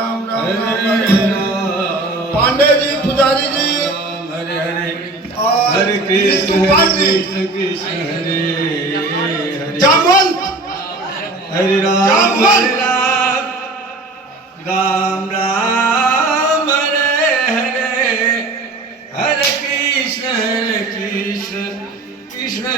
राम राम राम हरे राम। पांडे जी पुजारी जी हरे हरे और हरे कृष्ण तूफान जी कृष्ण कृष्ण हरे हरे जामवंत हरे राम जामवंत राम राम हरे हरे हरे कृष्ण कृष्ण कृष्ण